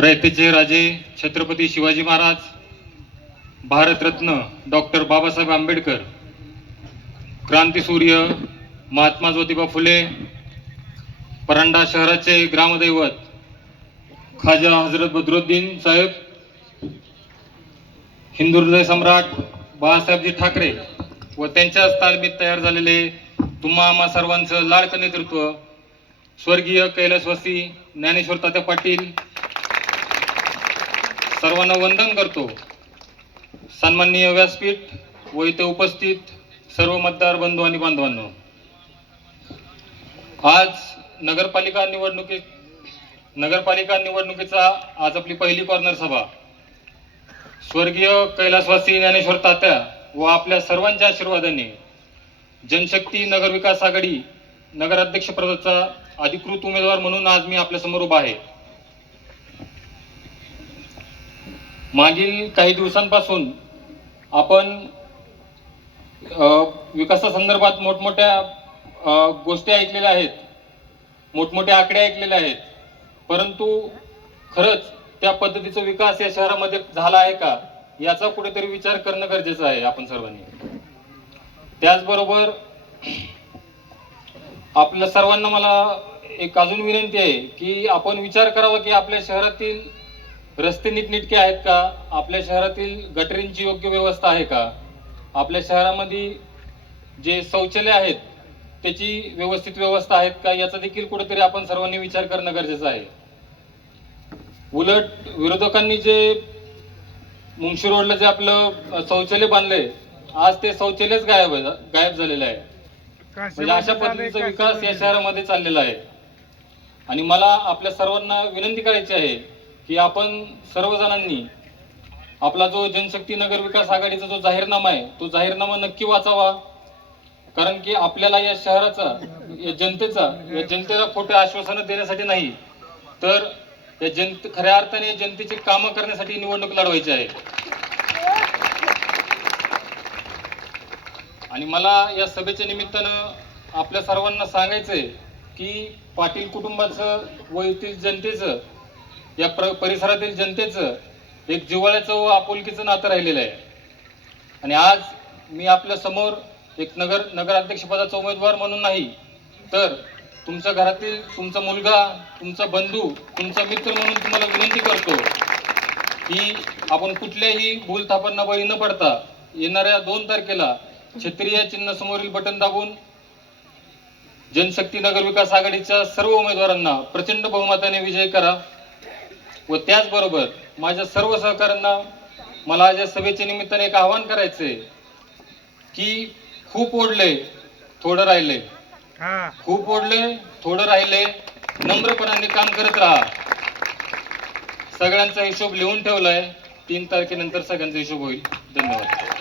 रयतेचे राजे छत्रपती शिवाजी महाराज, भारतरत्न डॉक्टर बाबासाहेब आंबेडकर, क्रांतीसूर्य महात्मा ज्योतिबा फुले, परांडा शहराचे ग्रामदैवत खाजा हजरत बद्रुद्दीन साहेब, हिंदू हृदय सम्राट बाळासाहेबजी ठाकरे व त्यांच्याच तालमीत तयार झालेले तुम्हा आम्हा सर्वांचं लाडकं नेतृत्व स्वर्गीय कैलासवासी ज्ञानेश्वर तात्या पाटील, सर्वांना वंदन करतो। सन्माननीय व्यासपीठ व इथे उपस्थित सर्व मतदार बंधू आणि बांधवांनो, आज नगरपालिका निवडणुकीचा आज आपली पहिली कॉर्नर सभा स्वर्गीय कैलासवासी ज्ञानेश्वर तात्या व आपल्या सर्वांच्या आशीर्वादाने जनशक्ती नगर विकास आघाडी नगराध्यक्ष पदाचा अधिकृत उमेदवार म्हणून आज मी आपल्या समोर उभा आहे। मागील काही दिवसांपासून आपण विकासासंदर्भात मोठमोठ्या गोष्टी ऐकलेल्या आहेत, मोठमोठे आकडे ऐकलेले आहेत, परंतु खरंच त्या पद्धतीचा विकास या शहरामध्ये झाला आहे का याचा कुठेतरी विचार करणं गरजेचं आहे आपण सर्वांनी। त्याचबरोबर आपल्या सर्वांना मला एक अजून विनंती आहे की आपण विचार करावा की आपल्या शहरातील रस्ते नीटनेटके आहेत का, आपल्या शहरातील गटरींची योग्य व्यवस्था आहे का, आपल्या शहरामध्ये जे शौचालय आहेत त्याची व्यवस्थित व्यवस्था आहेत का, याचा देखील कुठेतरी आपण सर्वांनी विचार करणं गरजेचं आहे। उलट विरोधकांनी जे मुंशी रोडला जे आपलं शौचालय बांधलंय, आज ते शौचालयच गायब झालेलं आहे। म्हणजे अशा पद्धतीचा विकास या शहरामध्ये चाललेला आहे। आणि मला आपल्या सर्वांना विनंती करायची आहे की आपण सर्वजणांनी आपला जो जनशक्ती नगर विकास आघाडीचा जो जाहीरनामा आहे तो जाहीरनामा नक्की वाचावा, कारण की आपल्याला या शहराचा या जनतेला खोटे आश्वासनं देण्यासाठी नाही तर खऱ्या अर्थाने जनतेची कामं करण्यासाठी निवडणूक लढवायची आहे। आणि मला या सभेच्या निमित्तानं आपल्या सर्वांना सांगायचंय की पाटील कुटुंबाचं व येथील जनतेचं, या परिसरातील जनतेचं एक जिव्हाळ्याचं व आपुलकीचं नातं राहिलेलं आहे। आणि आज मी आपल्या समोर एक नगराध्यक्ष पदाचा उमेदवार म्हणून नाही तर तुमच्या घरातील तुमचा मुलगा, तुमचा बंधू, तुमचा मित्र म्हणून तुम्हाला विनंती करतो की आपण कुठल्याही भूलथापांना बळी न पडता येणाऱ्या 2 तारखेला क्षत्रिय चिन्ह समोरील बटन दाबून जनशक्ती नगर विकास आघाडीच्या सर्व उमेदवारांना प्रचंड बहुमताने विजय करा। व त्याचबरोबर माझ्या सर्व सहकाऱ्यांना मला आज या सभेच्या निमित्ताने एक आवाहन करायचंय की खूप ओढले थोडं राहिले, खूप ओढले थोडं राहिले, नम्रपणाने काम करत राहा। सगळ्यांचा हिशोब लिहून ठेवलाय, 3 तारखेनंतर सगळ्यांचा हिशोब होईल। धन्यवाद।